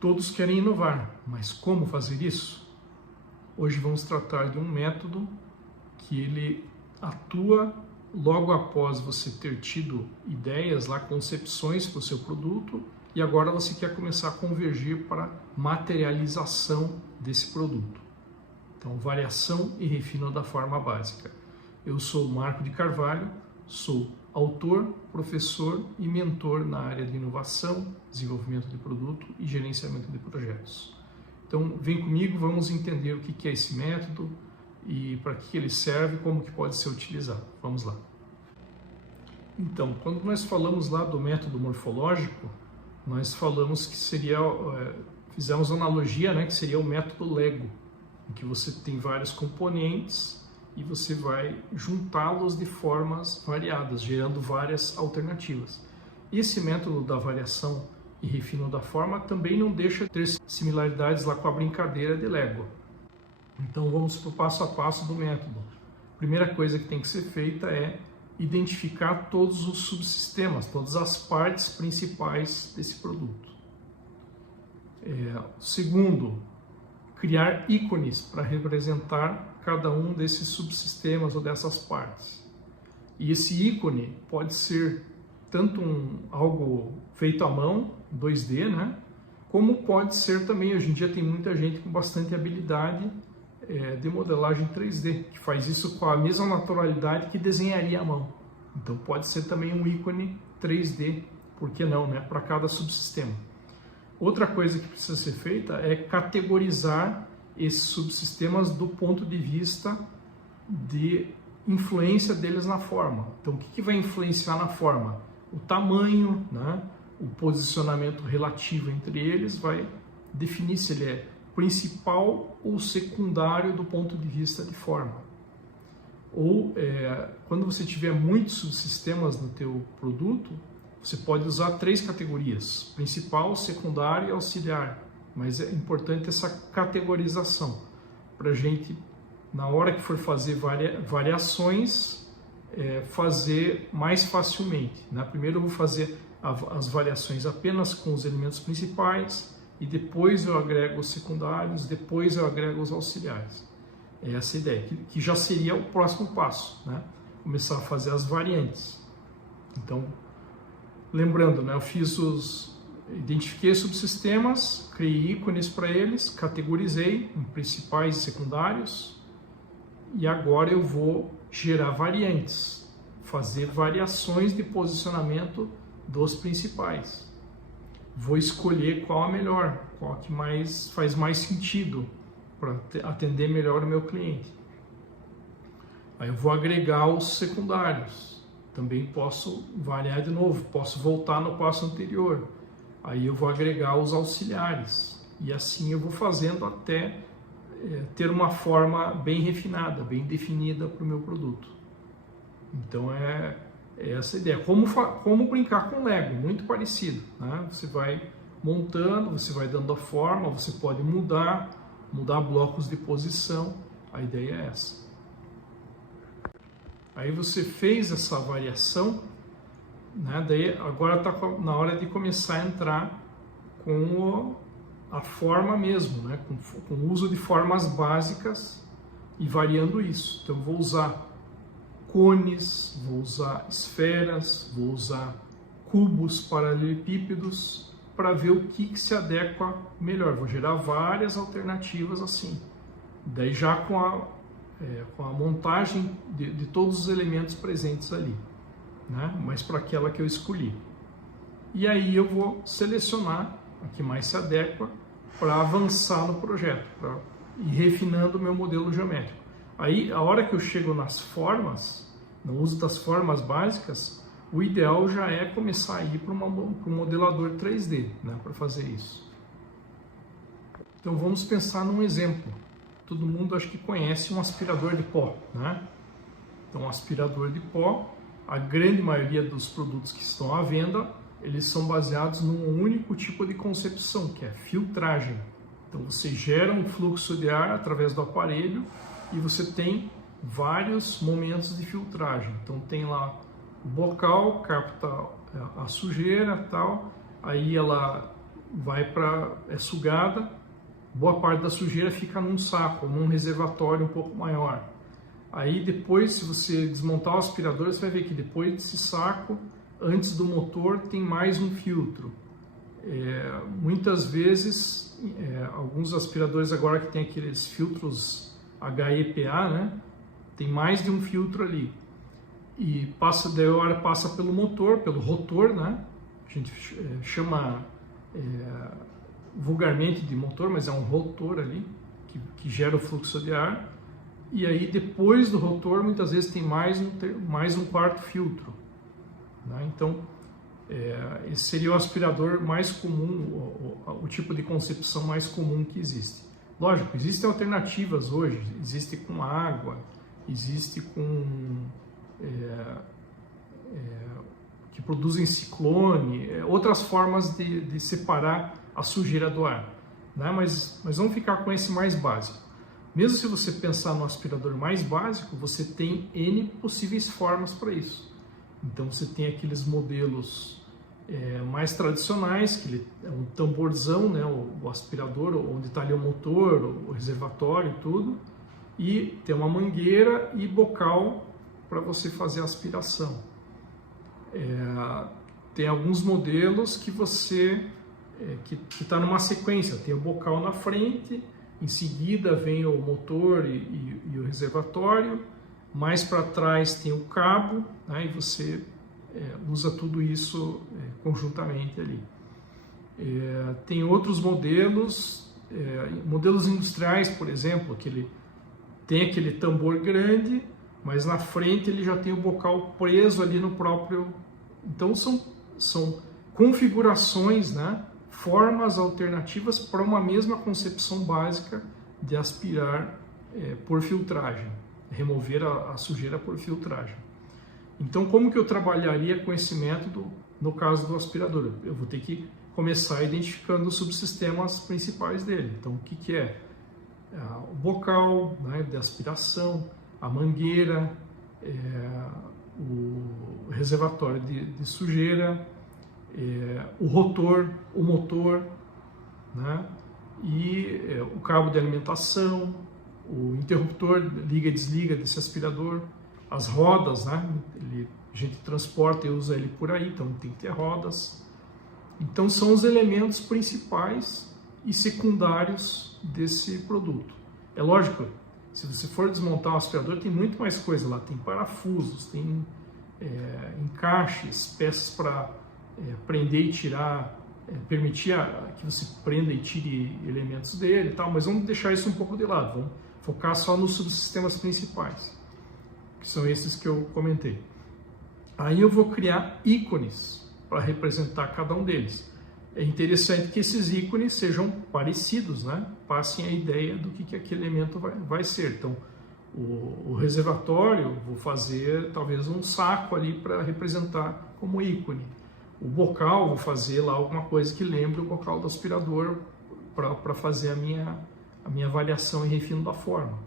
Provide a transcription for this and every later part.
Todos querem inovar, mas como fazer isso? Hoje vamos tratar de um método que ele atua logo após você ter tido ideias, lá, concepções para o seu produto, e agora você quer começar a convergir para materialização desse produto. Então, variação e refino da forma básica. Eu sou Marco de Carvalho, sou autor, professor e mentor na área de inovação, desenvolvimento de produto e gerenciamento de projetos. Então, vem comigo, vamos entender o que é esse método e para que ele serve e como que pode ser utilizado. Vamos lá. Então, quando nós falamos lá do método morfológico, nós falamos que seria, fizemos analogia, né, que seria o método Lego, em que você tem vários componentes e você vai juntá-los de formas variadas, gerando várias alternativas. Esse método da variação e refino da forma também não deixa de ter similaridades lá com a brincadeira de Lego. Então vamos para o passo a passo do método. A primeira coisa que tem que ser feita é identificar todos os subsistemas, todas as partes principais desse produto. Segundo, criar ícones para representar cada um desses subsistemas ou dessas partes. E esse ícone pode ser tanto algo feito à mão, 2D, né? Como pode ser também, hoje em dia tem muita gente com bastante habilidade de modelagem 3D, que faz isso com a mesma naturalidade que desenharia à mão. Então pode ser também um ícone 3D, por que não, né? Para cada subsistema. Outra coisa que precisa ser feita é categorizar esses subsistemas do ponto de vista de influência deles na forma. Então, o que vai influenciar na forma? O tamanho, né? O posicionamento relativo entre eles vai definir se ele é principal ou secundário do ponto de vista de forma. Ou, quando você tiver muitos subsistemas no teu produto, você pode usar 3 categorias: principal, secundário e auxiliar. Mas é importante essa categorização para a gente, na hora que for fazer variações, fazer mais facilmente, né? Primeiro eu vou fazer as variações apenas com os elementos principais e depois eu agrego os secundários, depois eu agrego os auxiliares. É essa a ideia, que já seria o próximo passo, né? Começar a fazer as variantes. Então, lembrando, né, identifiquei subsistemas, criei ícones para eles, categorizei em principais e secundários, e agora eu vou gerar variantes, fazer variações de posicionamento dos principais. Vou escolher qual a melhor, qual que faz mais sentido para atender melhor o meu cliente. Aí eu vou agregar os secundários. Também posso variar de novo, posso voltar no passo anterior. Aí eu vou agregar os auxiliares. E assim eu vou fazendo até ter uma forma bem refinada, bem definida para o meu produto. Então é essa a ideia. Como brincar com Lego, muito parecido, né? Você vai montando, você vai dando a forma, você pode mudar blocos de posição. A ideia é essa. Aí você fez essa variação, né? Daí agora está na hora de começar a entrar com a forma mesmo, né? Com o uso de formas básicas e variando isso. Então vou usar cones, vou usar esferas, vou usar cubos paralelepípedos para ver o que se adequa melhor. Vou gerar várias alternativas assim. Daí já com a montagem de todos os elementos presentes ali, né? Mas para aquela que eu escolhi. E aí eu vou selecionar a que mais se adequa para avançar no projeto, para ir refinando o meu modelo geométrico. Aí, a hora que eu chego nas formas, no uso das formas básicas, o ideal já é começar a ir para um modelador 3D, né, para fazer isso. Então vamos pensar num exemplo. Todo mundo acho que conhece um aspirador de pó, né? Então, um aspirador de pó, a grande maioria dos produtos que estão à venda, eles são baseados num único tipo de concepção, que é filtragem. Então, você gera um fluxo de ar através do aparelho e você tem vários momentos de filtragem. Então, tem lá o bocal, capta a sujeira e tal, aí ela é sugada, boa parte da sujeira fica num saco, num reservatório um pouco maior. Aí depois, se você desmontar o aspirador, você vai ver que depois desse saco, antes do motor, tem mais um filtro. Muitas vezes, alguns aspiradores agora que tem aqueles filtros HEPA, né, tem mais de um filtro ali. E daí a hora passa pelo motor, pelo rotor, né, a gente chama vulgarmente de motor, mas é um rotor ali, que gera o fluxo de ar. E aí depois do rotor, muitas vezes tem mais um quarto filtro, né? Então, esse seria o aspirador mais comum, o tipo de concepção mais comum que existe. Lógico, existem alternativas hoje, existe com água, existe com que produzem ciclone, outras formas de separar a sujeira do ar, né? Mas vamos ficar com esse mais básico. Mesmo se você pensar no aspirador mais básico, você tem N possíveis formas para isso. Então você tem aqueles modelos mais tradicionais, que ele é um tamborzão, né, o aspirador, onde está ali o motor, o reservatório e tudo, e tem uma mangueira e bocal para você fazer a aspiração. Tem alguns modelos que você que está numa sequência, tem o bocal na frente, em seguida vem o motor e o reservatório, mais para trás tem o cabo, né, e você usa tudo isso conjuntamente ali. Tem outros modelos, modelos industriais, por exemplo, que ele tem aquele tambor grande, mas na frente ele já tem o bocal preso ali no próprio. Então são configurações, né, formas alternativas para uma mesma concepção básica de aspirar por filtragem, remover a sujeira por filtragem. Então, como que eu trabalharia com esse método no caso do aspirador? Eu vou ter que começar identificando os subsistemas principais dele. Então, o que é? O bocal, né, de aspiração, a mangueira, o reservatório de sujeira, o rotor, o motor, né, e o cabo de alimentação, o interruptor liga e desliga desse aspirador, as rodas, né, a gente transporta e usa ele por aí, então tem que ter rodas. Então são os elementos principais e secundários desse produto. É lógico, se você for desmontar um aspirador, tem muito mais coisa lá, tem parafusos, tem encaixes, peças para prender e tirar, permitir que você prenda e tire elementos dele e tal, mas vamos deixar isso um pouco de lado, vamos focar só nos subsistemas principais, que são esses que eu comentei. Aí eu vou criar ícones para representar cada um deles. É interessante que esses ícones sejam parecidos, né? Passem a ideia do que aquele elemento vai ser. Então, o reservatório, vou fazer talvez um saco ali para representar como ícone. O bocal, vou fazer lá alguma coisa que lembre o bocal do aspirador para fazer a minha variação e refino da forma.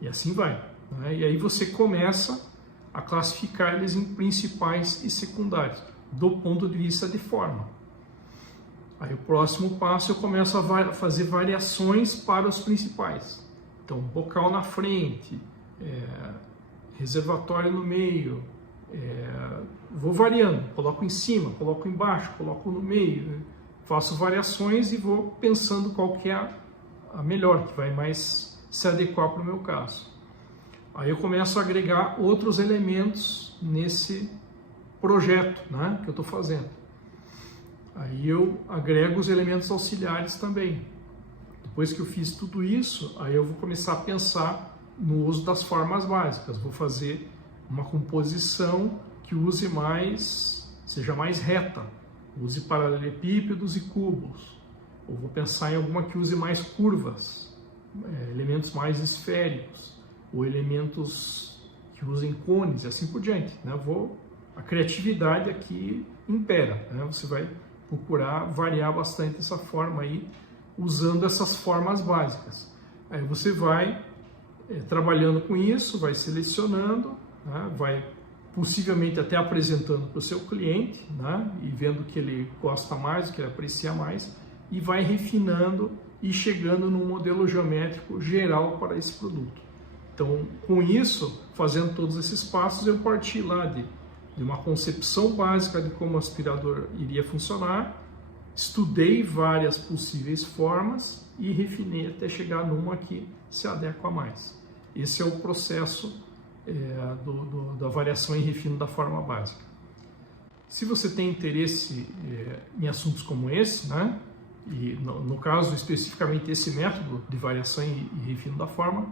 E assim vai, né? E aí você começa a classificar eles em principais e secundários, do ponto de vista de forma. Aí o próximo passo eu começo a fazer variações para os principais. Então, bocal na frente, reservatório no meio, vou variando, coloco em cima, coloco embaixo, coloco no meio, faço variações e vou pensando qual que é a melhor, que vai mais se adequar para o meu caso. Aí eu começo a agregar outros elementos nesse projeto, né, que eu estou fazendo. Aí eu agrego os elementos auxiliares também. Depois que eu fiz tudo isso, aí eu vou começar a pensar no uso das formas básicas. Vou fazer uma composição que seja mais reta, use paralelepípedos e cubos. Ou vou pensar em alguma que use mais curvas, elementos mais esféricos, ou elementos que usem cones e assim por diante, né? A criatividade aqui impera, né? Você vai procurar variar bastante essa forma aí, usando essas formas básicas. Aí você vai trabalhando com isso, vai selecionando, né? Vai possivelmente até apresentando para o seu cliente, né? E vendo o que ele gosta mais, o que ele aprecia mais, e vai refinando e chegando num modelo geométrico geral para esse produto. Então, com isso, fazendo todos esses passos, eu parti lá de uma concepção básica de como o aspirador iria funcionar, estudei várias possíveis formas e refinei até chegar numa que se adequa mais. Esse é o processo da variação e refino da forma básica. Se você tem interesse em assuntos como esse, né, e no caso especificamente esse método de variação e refino da forma,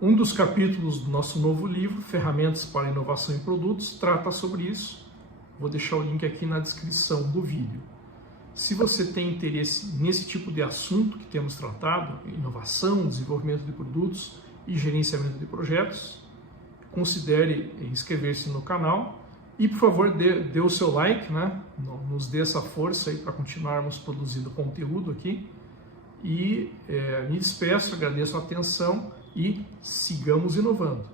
um dos capítulos do nosso novo livro, Ferramentas para Inovação em Produtos, trata sobre isso. Vou deixar o link aqui na descrição do vídeo. Se você tem interesse nesse tipo de assunto que temos tratado, inovação, desenvolvimento de produtos e gerenciamento de projetos, considere inscrever-se no canal e, por favor, dê o seu like, né? Nos dê essa força aí para continuarmos produzindo conteúdo aqui. E me despeço, agradeço a atenção e sigamos inovando.